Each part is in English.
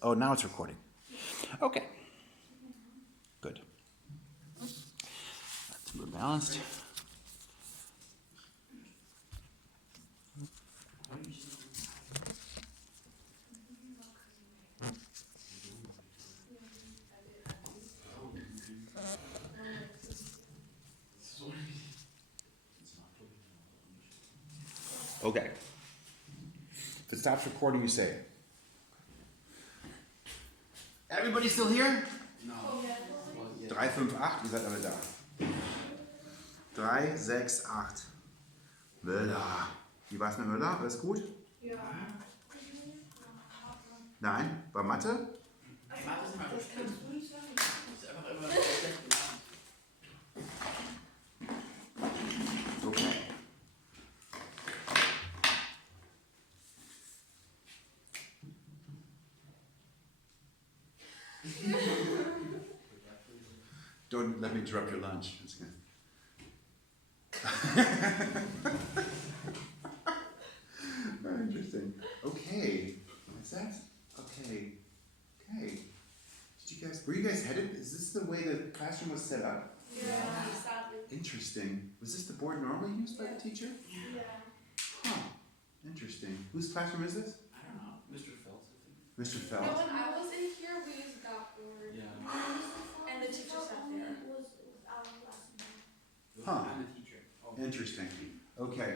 Oh, now it's recording. Okay. Good. That's more balanced. Okay. If it stops recording, you say it. Everybody still here? No. 358, ihr seid alle da. 368. Müller. Wie war's mit Müller? Alles gut? Ja. Nein? Bei Mathe? Das kannst du nicht sagen. Das ist einfach immer schlecht gelernt. Okay. Don't let me interrupt your lunch. That's good. Very interesting. Okay. What's that? Okay. Okay. Were you guys headed? Is this the way the classroom was set up? Yeah. Sadly. Interesting. Was this the board normally used by the teacher? Yeah. Huh. Interesting. Whose classroom is this? I don't know. Mr. Phelps, I think. Mr. No, Feld. when I was in here, we used that board. Yeah. And the teacher sat there. Huh. I'm the teacher. Oh. Interesting. Okay.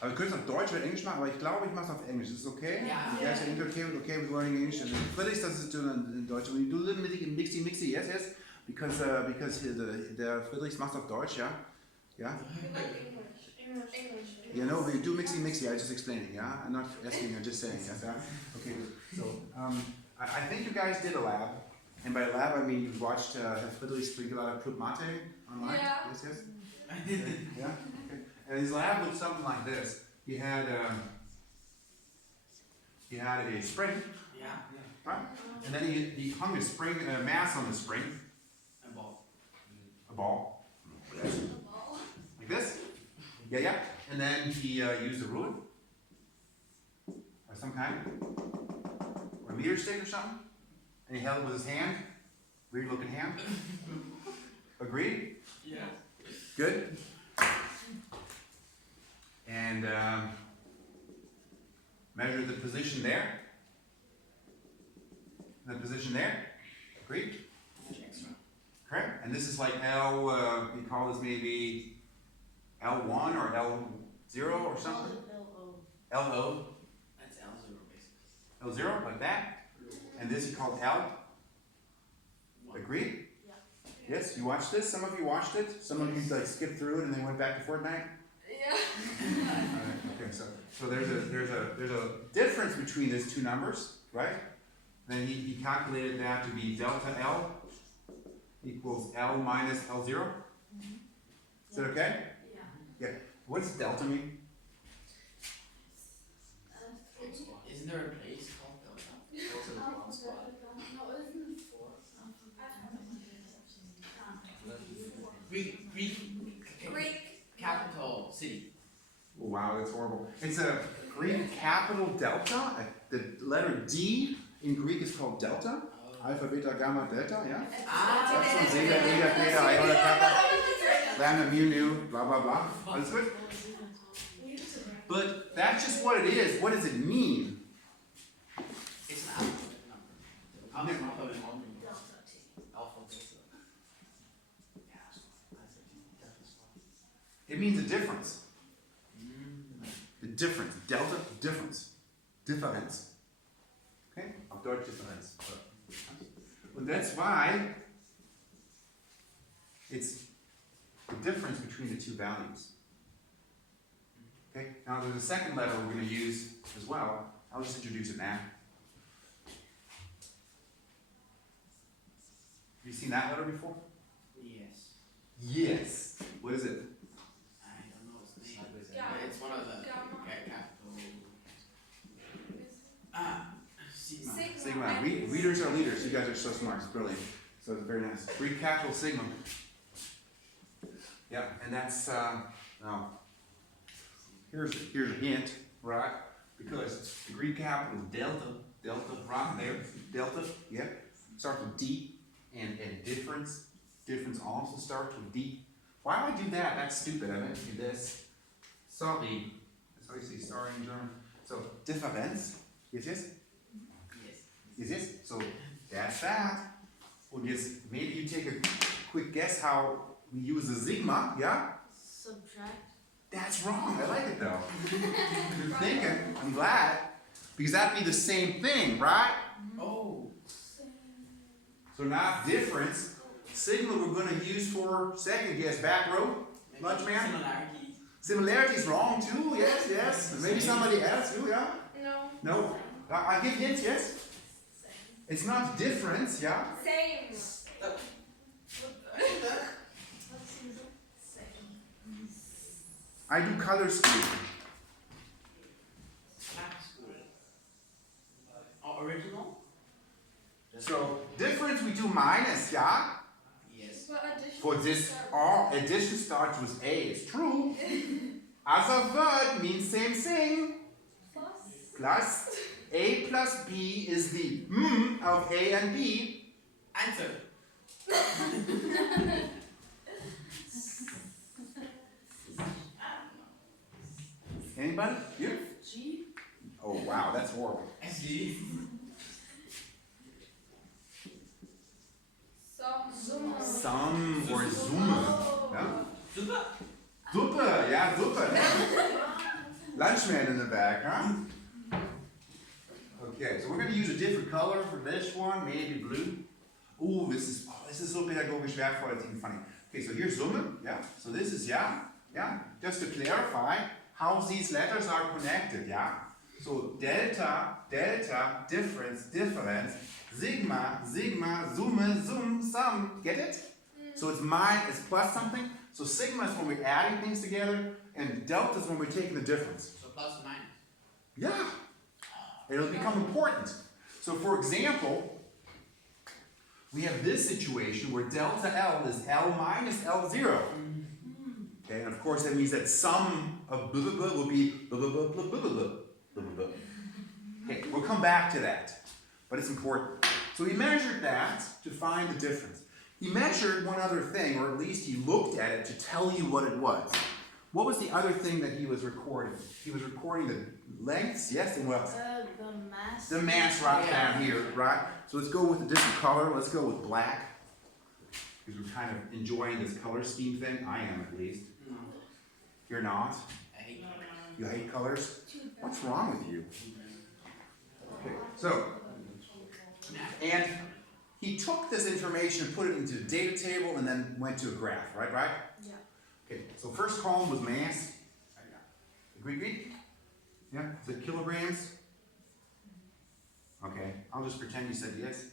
Aber wir können es auf Deutsch oder Englisch machen, aber ich glaube, ich mache es auf Englisch. Is it okay? Yeah. You guys are okay with learning English? And Felix does it too in Deutsch. When you do a little bit mixy, yes. Because der Friedrichs macht auf Deutsch, ja? Yeah? English. You know, we do mixy, I just explaining, yeah? I'm not asking, I'm just saying, yes? Yeah? Okay, good. So, I think you guys did a lab. And by lab, I mean you watched Herr Friedrich Sprinkler Club Mate online? Yeah. Yes? Yeah? Okay. And his lab looked something like this. He had a spring, Yeah. right? And then he hung a spring, mass on the spring, And ball. a ball, like this. Yeah. And then he used a ruler, or some kind, or a meter stick or something. And he held it with his hand, weird looking hand. Agreed? Yeah. Good. And measure the position there. The position there. Agreed? Correct. And this is like L, we call this maybe L1 or L0 or something? LO. That's L0 basically. L0, like that. And this you call L. Agreed? Yes, you watched this? Some of you watched it? Some of you like skipped through it and then went back to Fortnite? Yeah. Okay, so there's a difference between these two numbers, right? Then he calculated that to be delta L equals L minus L0. Is that okay? Yeah. What's delta mean? Isn't there a place called Delta? Also the wrong spot. Greek capital city. Oh, wow, that's horrible. It's a Greek capital delta. The letter D in Greek is called delta. Alpha, beta, gamma, delta, yeah? Epsilon, zeta, eta, theta, iota, kappa, lambda, mu, nu, blah, blah, blah. Alles good? But that's just what it is. What does it mean? It's an alphabet number. Alpha and alpha delta. It means a difference. The difference. Delta, difference. Differenz. Okay? Auf Deutsch Differenz. And that's why it's the difference between the two values. Okay? Now there's a second letter we're going to use as well. I'll just introduce it now. Have you seen that letter before? Yes. Yes. What is it? I don't know its name. Gamma. It's one of the Gamma. capital. Sigma. Sigma. Readers are leaders. You guys are so smart. It's brilliant. So it's very nice. Greek capital sigma. Yeah, and that's now. Here's a hint, right? Because the Greek capital delta, right there, delta, yeah. Starts with D, and difference also starts with D. Why would I do that? That's stupid. I meant to do this. Sorry. That's how you say sorry in German. So, Differenz. Yes, yes? Yes. Yes, yes? So, that's that. Und jetzt, maybe you take a quick guess how we use a sigma, yeah? Subtract. That's wrong. I like it though. You're thinking. I'm glad. Because that'd be the same thing, right? Oh. So not difference. Sigma we're going to use for second guess. Back row. Maybe Lunch man? Similarities. Similarities wrong too. Yes, yes. Maybe somebody else too, yeah? No. No. I'll give hints, yes? It's not difference, yeah? Same. I do color scheme. Oh, original? So difference we do minus, yeah? Yes. But addition. For this, all addition starts with A. It's true. Other word means same thing. Plus. Plus A plus B is the of A and B. Answer. Anybody? You? G. Oh wow, that's horrible. SG. Some. Sum or Summe. Yeah? Super. Suppe, yeah, Suppe. Lunchman in the back, huh? Okay, so we're going to use a different color for this one, maybe blue. Ooh, this is so pädagogisch wertvoll, it's even funny. Okay, so here's Summe, yeah. So this is, yeah. Just to clarify how these letters are connected, yeah. So delta, difference, sigma, Summe, sum. Get it? So it's it's plus something. So sigma is when we're adding things together, and delta is when we're taking the difference. So plus or minus. Yeah. It'll become important. So for example, we have this situation where delta L is L minus L0. Okay, and of course that means that sum of blah, blah, blah will be blah, blah, blah, blah, blah, blah, blah, blah, blah. Okay, we'll come back to that, but it's important. So he measured that to find the difference. He measured one other thing, or at least he looked at it to tell you what it was. What was the other thing that he was recording? He was recording the lengths, yes, and what? The mass. The mass right down here, right? So let's go with a different color. Let's go with black. Because we're kind of enjoying this color scheme thing. I am, at least. No. You're not? I hate colors. You hate colors? What's wrong with you? Okay, so, and he took this information and put it into a data table and then went to a graph, right? Yeah. Okay, so first column was mass. Agree? Yeah, is it kilograms? Okay, I'll just pretend you said yes.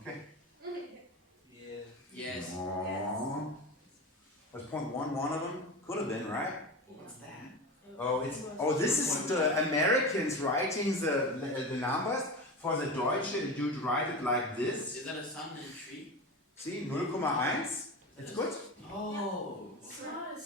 Okay. Yeah. Yes. Aww. Was 0.1 one of them? Could have been, right? What's that? This is the Americans writing the numbers. For the Deutsche, they do write it like this. Is that a sun and a tree? See, 0.1. It's good. Oh.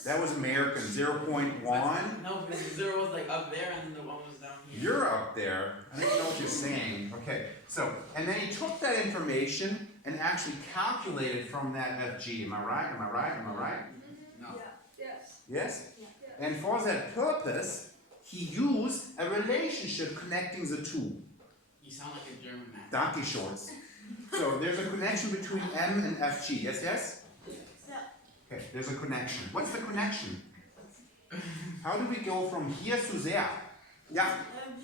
That was American, 0.1. No, because the 0 was like up there and the 1 was down here. You're up there. I don't know what you're saying. Okay, so, and then he took that information and actually calculated from that FG. Am I right? No. Yes. Yes? Yeah. And for that purpose, he used a relationship connecting the two. You sound like a German man. Donkey shorts. So there's a connection between M and FG. Yes, yes? Yeah. Okay, there's a connection. What's the connection? How do we go from here to there? Yeah,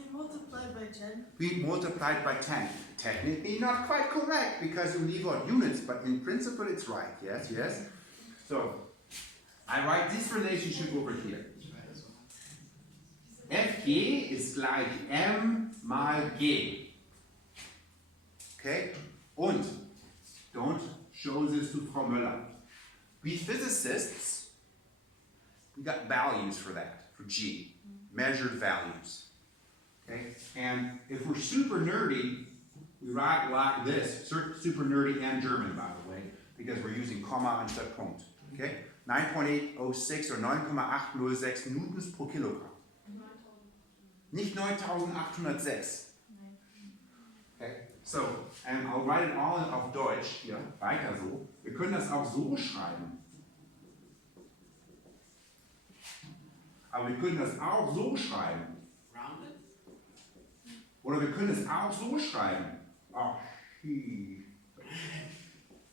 We multiplied by 10. we multiplied by 10. Technically not quite correct because you leave out units, but in principle it's right. Yes, yes. So I write this relationship over here. Fg ist gleich M mal G. Okay? Und, don't show this to Frau Müller. We physicists, we got values for that, for G, measured values. Okay? And if we're super nerdy, we write like this, super nerdy and German, by the way, because we're using comma instead of Punkt. Okay? 9.806 or 9,806 newtons per kilogram. Nicht 9806. Okay, so, and I'll write it all auf Deutsch hier, weiter so. Wir können das auch so schreiben. Aber wir können das auch so schreiben. Rounded? Oder wir können es auch so schreiben. Oh,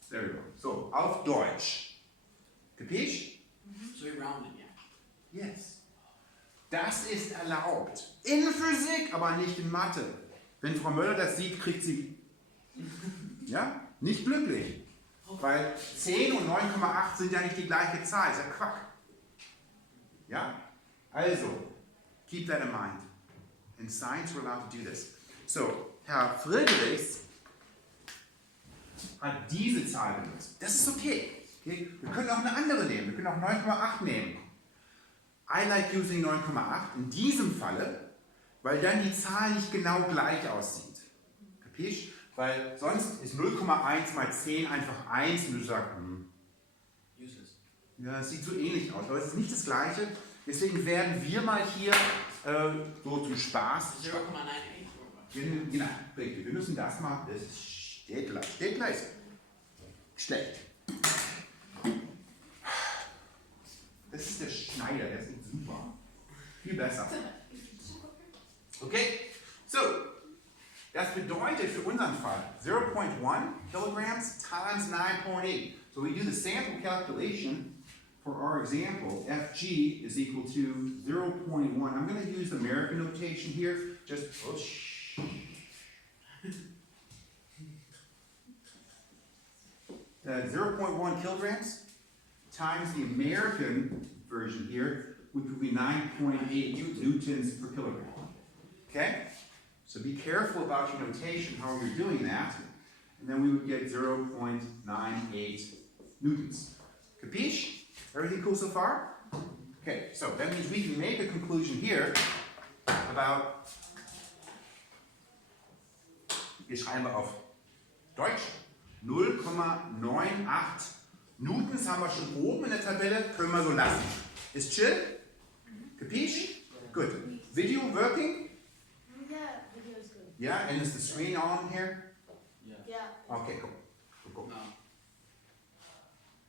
there we go. So, auf Deutsch. Kapisch? So we rounded, yeah. Yes. Das ist erlaubt. In Physik, aber nicht in Mathe. Wenn Frau Möller das sieht, kriegt sie ja, nicht glücklich. Weil 10 und 9,8 sind ja nicht die gleiche Zahl. Ist ja Quack. Ja? Also, keep that in mind. In science, we're allowed to do this. So, Herr Friedrichs hat diese Zahl benutzt. Das ist okay. Okay? Wir können auch eine andere nehmen. Wir können auch 9,8 nehmen. I like using 9,8 in diesem Falle, weil dann die Zahl nicht genau gleich aussieht. Kapisch? Weil sonst ist 0,1 mal 10 einfach 1 und du sagst, Useless. ja, es sieht so ähnlich aus, aber es ist nicht das Gleiche. Deswegen werden wir mal hier so zum Spaß. 0,98 Genau, richtig. Wir müssen das machen. Das steht gleich. Steht gleich. Schlecht. Das ist der Schneider, der ist super. Viel besser. Okay, so. Das bedeutet für unseren Fall 0.1 kilograms times 9.8. So we do the sample calculation for our example. Fg is equal to 0.1. I'm going to use the American notation here. Just 0.1 kilograms times the American version here, which would be 9.8 newtons per kilogram. Okay? So be careful about your notation, how you're doing that. And then we would get 0.98 newtons. Capiche? Everything cool so far? Okay, so that means we can make a conclusion here about, hier schreiben wir auf Deutsch, 0,98 Newtons haben wir schon oben in der Tabelle, können wir so lassen. Ist chill? Capiche? Good. Video working? Yeah, video is good. Yeah, and is the screen on here? Yeah. Okay, cool. Cool. No.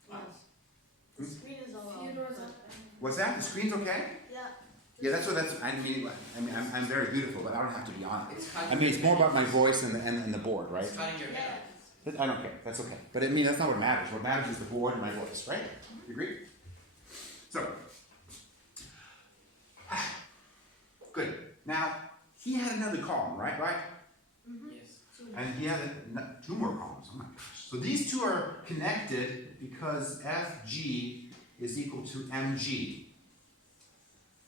Yes. The screen is all on. Theodore's but- up. What's that? The screen's okay? Yeah. Yeah, that's. I mean, I'm very beautiful, but I don't have to be on it. It's cutting I mean, it's your more head. about my voice and the board, right? It's cutting your Yeah. head. But I don't care. That's okay. But I mean, that's not what matters. What matters is the board and my voice, right? You agree? So, good. Now he had another column, right? Right? Yes. And he had two more columns. Oh my gosh. So these two are connected because Fg is equal to Mg.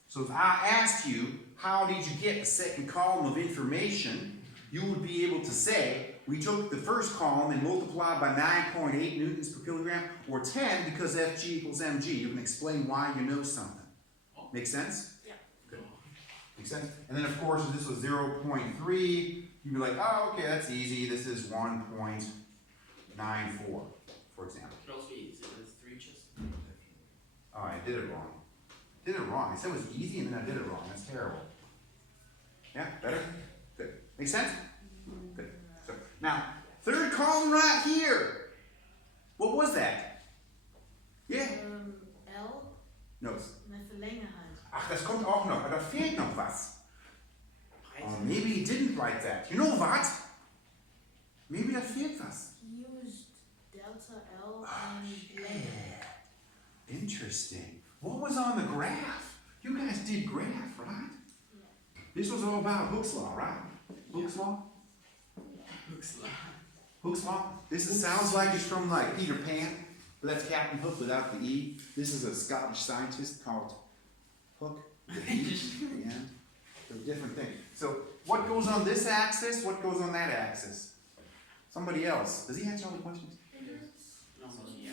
So if I asked you, how did you get the second column of information, you would be able to say, we took the first column and multiplied by 9.8 newtons per kilogram, or 10 because Fg equals Mg. You can explain why you know something. Make sense? Yeah. Good. Make sense? And then of course, if this was 0.3, you'd be like, oh, okay, that's easy. This is 1.94, for example. Could also be 3 just. Oh, I did it wrong. Did it wrong. I said it was easy and then I did it wrong. That's terrible. Yeah, better? Good. Make sense? Good. So, now, third column right here. What was that? Yeah. L No. met verlengenheid. Ach, das kommt auch noch. Aber da fehlt noch was. Oh, maybe he didn't write that. You know what? Maybe da fehlt was. He used delta L Oh, and length. yeah. Interesting. What was on the graph? You guys did graph, right? This was all about Hooke's law, right? Hooke's law? Looks like. Hooke's law? Sounds like it's from like Peter Pan, but that's Captain Hook without the E. This is a Scottish scientist called Hook. With the E at the end. They're different things. So what goes on this axis? What goes on that axis? Somebody else. Does he answer all the questions? No, yeah.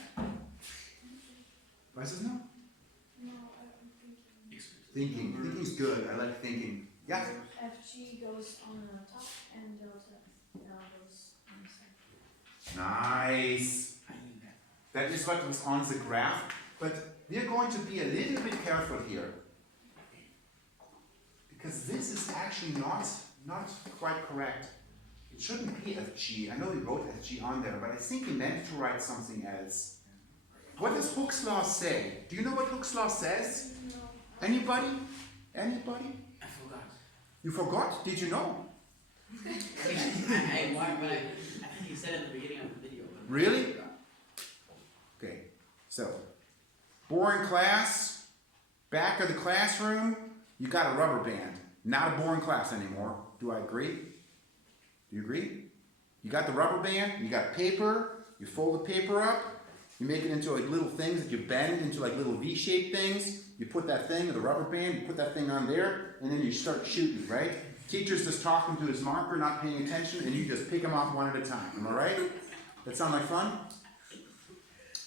Weiß es noch? No, I'm thinking. Thinking. Thinking's good. I like thinking. Yeah. FG goes on the top and delta L goes on the side. Nice. I knew that. That is what was on the graph. But we're going to be a little bit careful here. because this is actually not quite correct. It shouldn't be FG. I know he wrote FG on there, but I think he meant to write something else. What does Hooke's law say? Do you know what Hooke's law says? No. Anybody? Anybody? I forgot. You forgot? Did you know? I think you said it at the beginning of the video. But Really? I forgot. Okay, so boring class, back of the classroom, you got a rubber band. Not a boring class anymore. Do I agree? Do you agree? You got the rubber band, you got paper, you fold the paper up, you make it into like little things that you bend into like little V-shaped things. You put that thing with the rubber band, you put that thing on there, and then you start shooting, right? Teacher's just talking to his marker, not paying attention, and you just pick them off one at a time. Am I right? That sound like fun?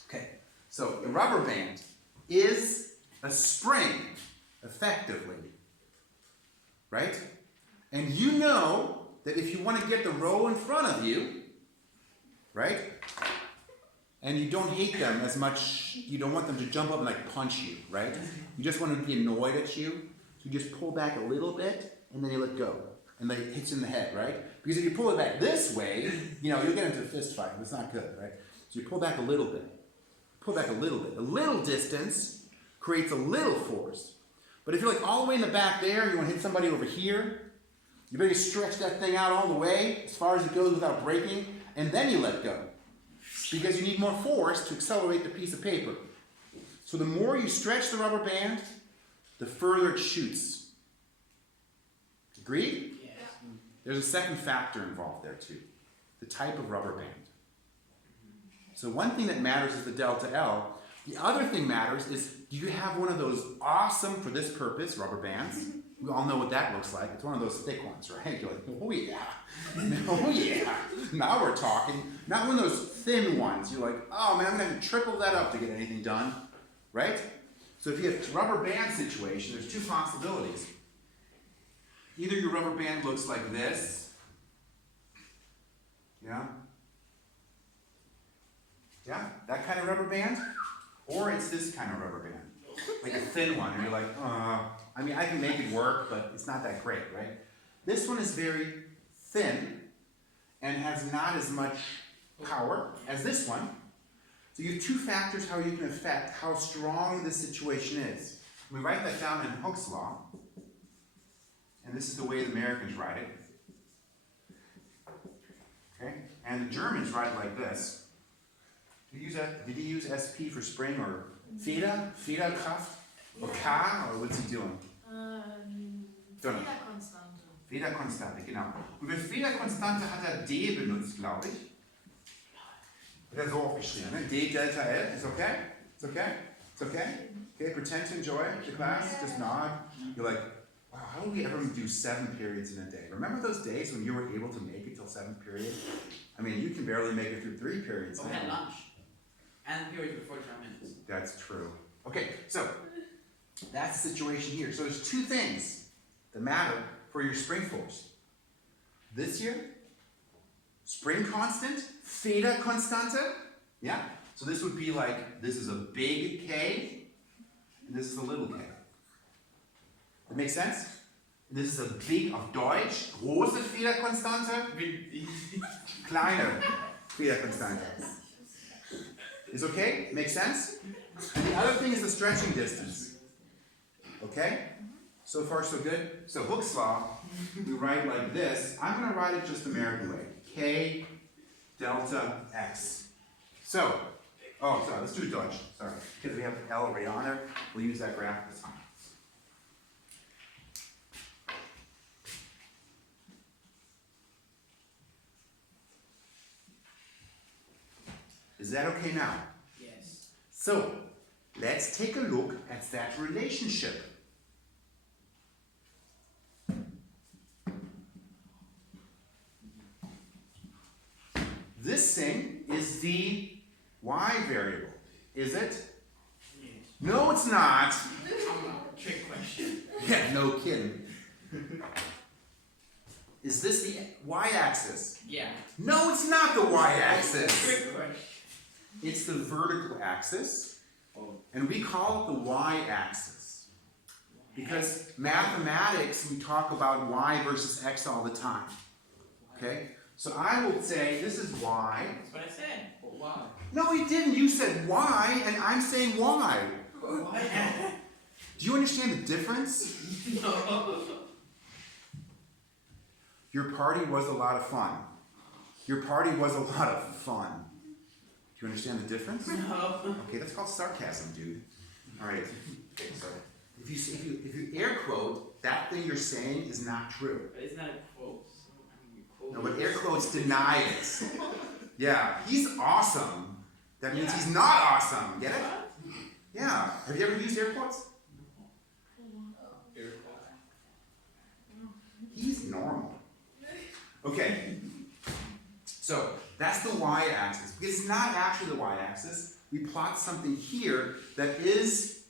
Okay, so the rubber band is a spring, effectively, right? And you know that if you want to get the row in front of you, right? And you don't hate them as much, you don't want them to jump up and like punch you, right? You just want to be annoyed at you. So you just pull back a little bit and then you let go. And like it hits you in the head, right? Because if you pull it back this way, you know, you'll get into a fist fight. It's not good, right? So you pull back a little bit. Pull back a little bit. A little distance creates a little force. But if you're like all the way in the back there, you want to hit somebody over here, you better stretch that thing out all the way as far as it goes without breaking, and then you let go. Because you need more force to accelerate the piece of paper. So the more you stretch the rubber band, the further it shoots. Agreed? Yes. There's a second factor involved there too. The type of rubber band. So one thing that matters is the delta L. The other thing matters is, do you have one of those awesome, for this purpose, rubber bands? We all know what that looks like. It's one of those thick ones, right? You're like, oh yeah, oh yeah. Now we're talking. Not one of those thin ones. You're like, oh man, I'm gonna have to triple that up to get anything done, right? So if you have a rubber band situation, there's two possibilities. Either your rubber band looks like this, yeah? Yeah, that kind of rubber band, or it's this kind of rubber band, like a thin one, and you're like, I mean, I can make it work, but it's not that great, right? This one is very thin and has not as much power as this one. So you have two factors how you can affect how strong this situation is. We write that down in Hooke's law, and this is the way the Americans write it. Okay, and the Germans write it like this. Did he use SP for spring or Federkraft? Or K, or what's he doing? Don't know. Federkonstante. Federkonstante, genau. Und für Federkonstante hat er D benutzt, glaube ich. Hat er so aufgeschrieben, ne? D Delta L, is okay? It's okay? It's okay? Okay, pretend to enjoy the class, just nod. You're like, wow, how did we ever do 7 periods in a day? Remember those days when you were able to make it till 7th period? I mean, you can barely make it through 3 periods But we had lunch. And period before 10 minutes. That's true. Okay, so that's the situation here. So there's two things that matter for your spring force. This here, spring constant, Federkonstante. Yeah? So this would be like, this is a big K, and this is a little k. That makes sense? This is a big, auf Deutsch, große Federkonstante, kleine Federkonstante. Is okay? Makes sense? And the other thing is the stretching distance. Okay? So far so good? So Hooke's law, we write like this. I'm going to write it just the American way. K delta X. So, sorry, let's do Dutch. Sorry. Because we have L already on there. We'll use that graph this time. Is that okay now? Yes. So, let's take a look at that relationship. This thing is the y variable, is it? Yes. No, it's not. Trick question. Yeah, no kidding. Is this the y-axis? Yeah. No, it's not the y-axis. Trick question. It's the vertical axis, and we call it the y-axis Because mathematics, we talk about y versus x all the time. Okay? So I will say this is y. That's what I said. But why? No, he didn't. You said y, and I'm saying y. Why? Do you understand the difference? No. Your party was a lot of fun. Your party was a lot of fun. Do you understand the difference? No. Okay, that's called sarcasm, dude. All right. Okay, so if you air quote, that thing you're saying is not true. But it's not a quote. So, I mean, you quote No, but it. air quotes deny it. Yeah, he's awesome. That means he's not awesome. Get it? What? Yeah. Have you ever used air quotes? Air quote. He's normal. Okay. So that's the y-axis. Because it's not actually the y-axis. We plot something here that is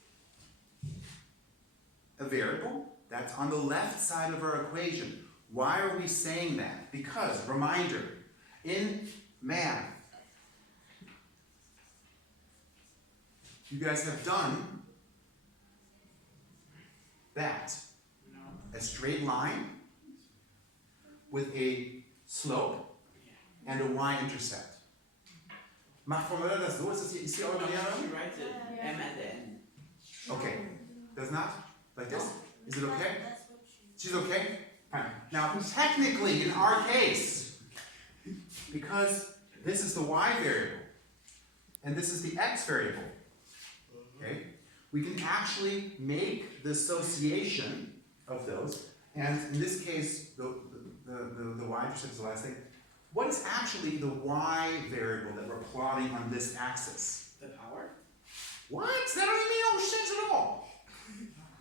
a variable that's on the left side of our equation. Why are we saying that? Because, reminder, in math, you guys have done that. No. A straight line with a slope and a y-intercept. Mach formuliere das so, ist hier eure No, Maniera? she writes it. M at the end. Okay. Does not? Like this? Is it okay? That's what she. She's okay? Fine. Now, technically, in our case, because this is the y variable, and this is the x variable, okay, we can actually make the association of those, and in this case, the y-intercept is the last thing. What is actually the y variable that we're plotting on this axis? The power? What? That don't even make no sense at all.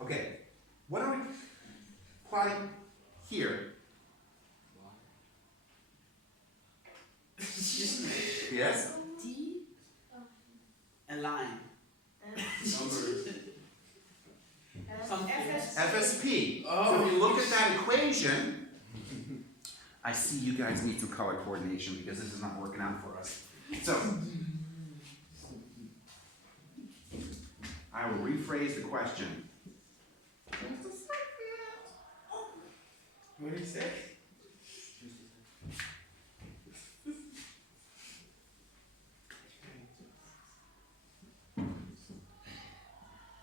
Okay, what are we plotting here? Just Yes? D. a line. Numbers. Something. FSP. So Oh. if you look at that equation, I see you guys need some color coordination because this is not working out for us. So, I will rephrase the question. What did he say?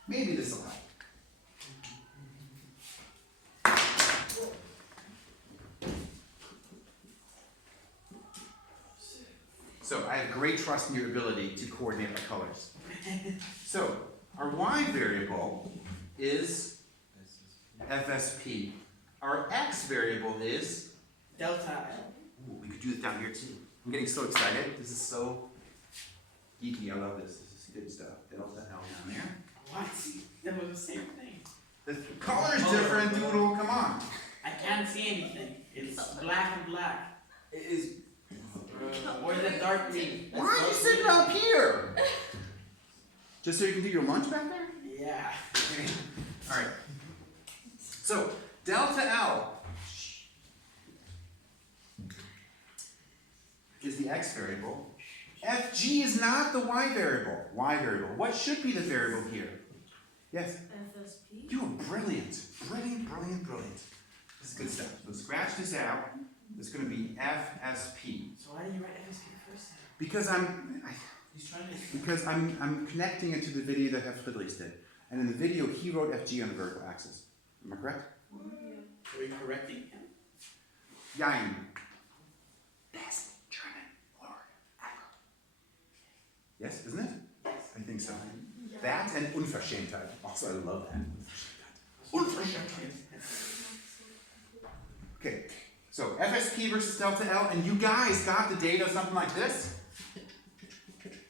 Maybe this will help. So I have great trust in your ability to coordinate my colors. So our y variable is FSP. Our x variable is, Delta L. ooh, we could do it down here too. I'm getting so excited. This is so geeky. I love this. This is good stuff. Delta L down there. What? That was the same thing. The color's different, doodle. Come on. I can't see anything. It's black and black. It is. What does that dark mean? Why are you sitting up here? Just so you can do your lunch back there? Yeah. All right. So delta L is the x variable. FG is not the y variable. Y variable. What should be the variable here? Yes. FSP. You are brilliant. Brilliant, brilliant, brilliant. This is good stuff. So scratch this out. It's going to be FSP. So why didn't you write FSP first? Because He's trying to. because I'm connecting it to the video that Herr Friedrichs did. And in the video, he wrote FG on the vertical axis. Am I correct? Are we correcting him? Jein. Best German word ever. Yes, isn't it? Yes. I think so. That and Unverschämtheit. Also, I love that. Unverschämtheit. Okay, so FSP versus delta L, and you guys got the data something like this?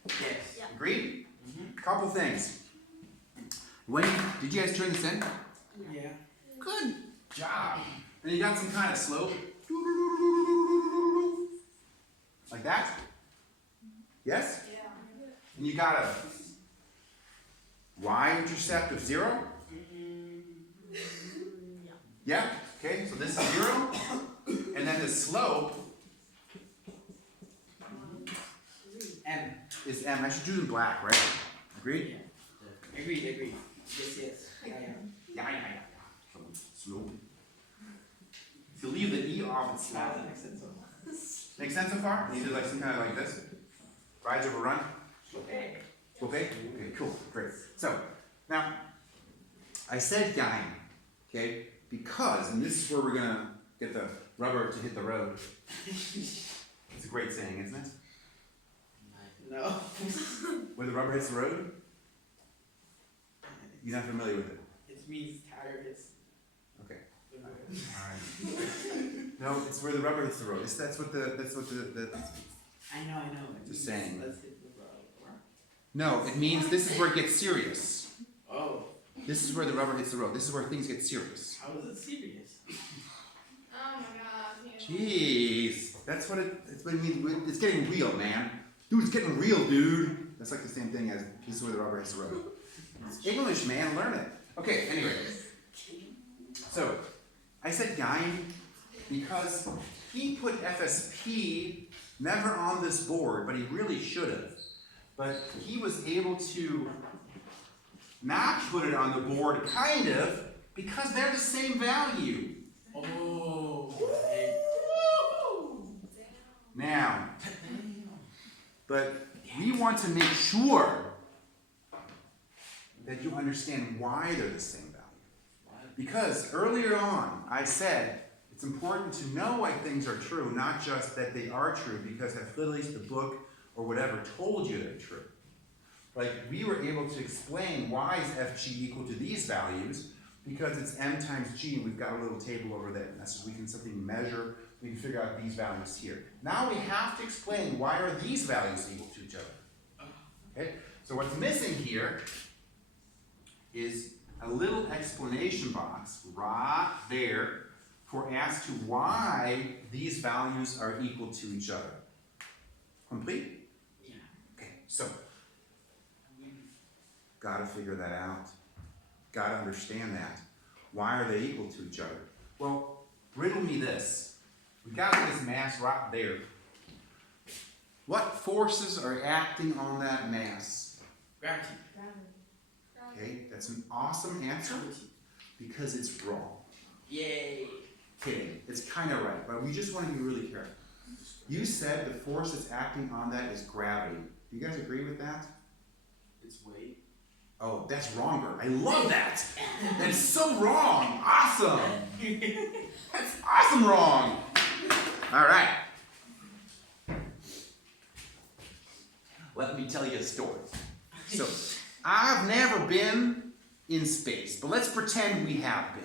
Yes. Agreed? Mm-hmm. Couple things. Did you guys turn this in? Yeah. Good job. And you got some kind of slope. Like that? Yes? Yeah. And you got a y-intercept of 0? Yeah? Okay, so this is 0. And then the slope M. is m. I should do it in black, right? Agreed? Yeah. Agreed. Yes. Yes. Yeah. Yeah, yeah, yeah. Slope. If you leave the E off, it's slow. Makes sense. Make sense so far? You did like some kind of like this? Rise over run? Okay. Okay? Okay, cool, great. So, now, I said dying, okay? Because, and this is where we're gonna get the rubber to hit the road. It's a great saying, isn't it? No. Where the rubber hits the road? You're not familiar with it? It means tire hits. Okay. Alright. No, it's where the rubber hits the road. That's what the I know. Just saying. Let's hit the road. no, it means this is where it gets serious. Oh, This is where the rubber hits the road. This is where things get serious. how is it serious? Oh my god. Jeez. That's what it's what it means. It's getting real, man. Dude, it's getting real, dude. That's like the same thing as this is where the rubber hits the road. It's English, man. Learn it. Okay, anyway. So, I said Gein because he put FSP never on this board, but he really should have. But he was able to not put it on the board, kind of, because they're the same value. Oh. Now, but we want to make sure that you understand why they're the same value. Because earlier on, I said it's important to know why things are true, not just that they are true, because at least the book or whatever told you they're true. Like, we were able to explain why is FG equal to these values, because it's M times G, and we've got a little table over there. And that's so we can simply measure, we can figure out these values here. Now we have to explain why are these values equal to each other. Okay? So what's missing here is a little explanation box right there for as to why these values are equal to each other. Complete? Yeah. Okay, so gotta figure that out. Gotta understand that. Why are they equal to each other? Well, riddle me this. We got this mass right there. What forces are acting on that mass? Gravity. Okay, that's an awesome answer because it's wrong. Yay. Kidding. It's kind of right, but we just want to be really careful. You said the force that's acting on that is gravity. Do you guys agree with that? It's weight. Oh, that's wronger. I love that. That is so wrong. Awesome. That's awesome wrong. All right. Let me tell you a story. So, I've never been in space, but let's pretend we have been.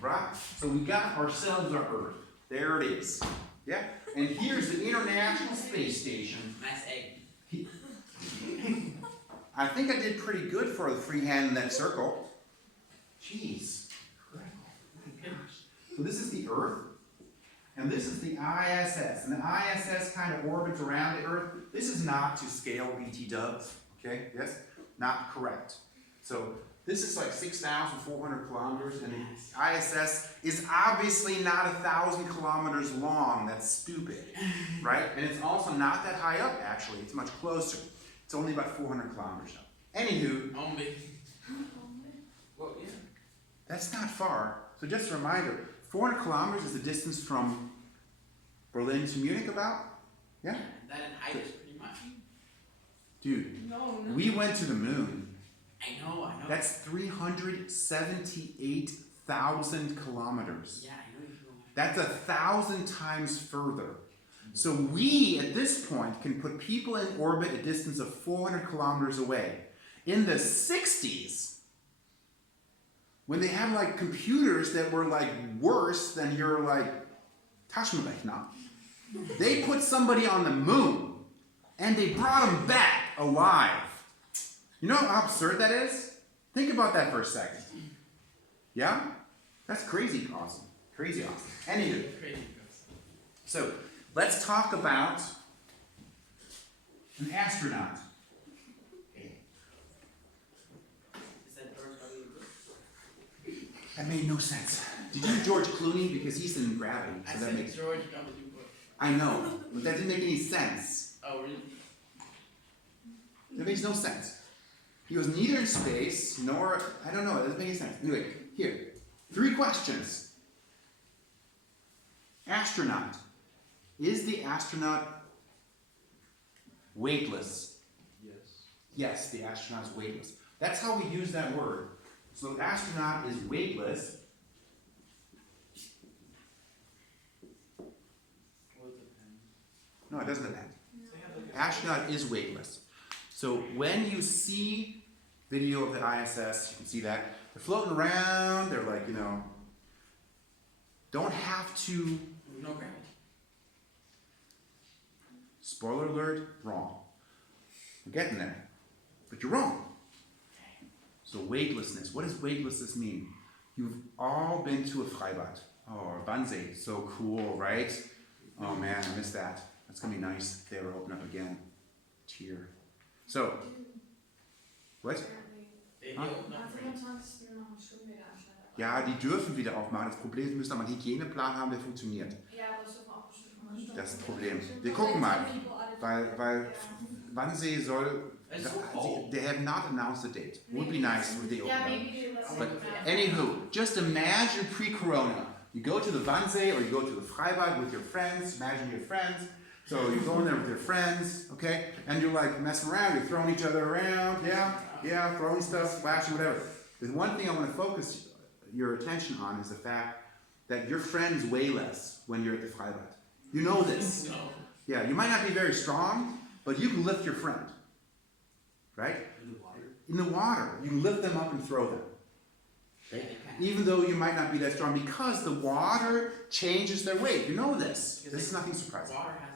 Right? So we got ourselves our Earth. There it is. Yeah? And here's the International Space Station. Mass egg. I think I did pretty good for the free hand in that circle. Jeez. Oh my gosh. So this is the Earth, and this is the ISS. And the ISS kind of orbits around the Earth. This is not to scale BT dubs, okay? Yes? Not correct. So this is like 6,400 kilometers, and the ISS is obviously not 1,000 kilometers long. That's stupid, right? And it's also not that high up, actually. It's much closer. It's only about 400 kilometers up. Anywho, Only. Well, yeah. that's not far. So just a reminder, 400 kilometers is the distance from Berlin to Munich about? Yeah? That in height is pretty much. Dude, No. we went to the moon. I know. That's 378,000 kilometers. Yeah, I know you feel like. That's 1,000 times further. So we, at this point, can put people in orbit a distance of 400 kilometers away. In the 60s, when they had like computers that were like worse than your like Taschenrechner, they put somebody on the moon and they brought them back alive. You know how absurd that is? Think about that for a second. Yeah? That's crazy awesome. Crazy awesome. Anywho, Crazy. so let's talk about an astronaut. Is that George W. Bush? That made no sense. Did you do George Clooney? Because he's in Gravity. I So that said makes George W. Bush. I know, but that didn't make any sense. Oh, really? That makes no sense. He was neither in space nor I don't know. It doesn't make any sense. Anyway, here. 3 questions. Astronaut. Is the astronaut weightless? Yes. Yes, the astronaut is weightless. That's how we use that word. So the astronaut is weightless. Well, it depends. No, it doesn't depend. They have like a- Astronaut is weightless. So when you see video of the ISS, you can see that they're floating around. They're like, don't have to. No gravity. Spoiler alert, wrong. We're getting there. But you're wrong. So weightlessness. What does weightlessness mean? You've all been to a Freibad. Oh, or Wannsee. So cool, right? Oh man, I missed that. That's going to be nice if they ever open up again. Cheer. So, what? They Huh? don't Am not 25. noch ein Schwimmbäder anscheinend. Ja, die dürfen wieder aufmachen. Das Problem ist, wir müssen aber einen Hygieneplan haben, der funktioniert. Ja, aber es dürfen auch bestimmt Das ist das Problem. Wir gucken mal. Weil Wannsee soll. They have not announced a date. Would be nice if they open Ja, up. maybe that's But it. anywho, just imagine pre-corona. You go to the Wannsee or you go to the Freibad with your friends. Imagine your friends. So you go in there with your friends, okay? And you're like messing around. You're throwing each other around. Yeah, throwing stuff, splashing, whatever. The one thing I want to focus your attention on is the fact that your friends weigh less when you're at the Freibad. You know this. No. Yeah, you might not be very strong, but you can lift your friend. Right? In the water. In the water, you can lift them up and throw them. Yeah, they can. Even though you might not be that strong, because the water changes their weight. You know this. This is nothing surprising. Water has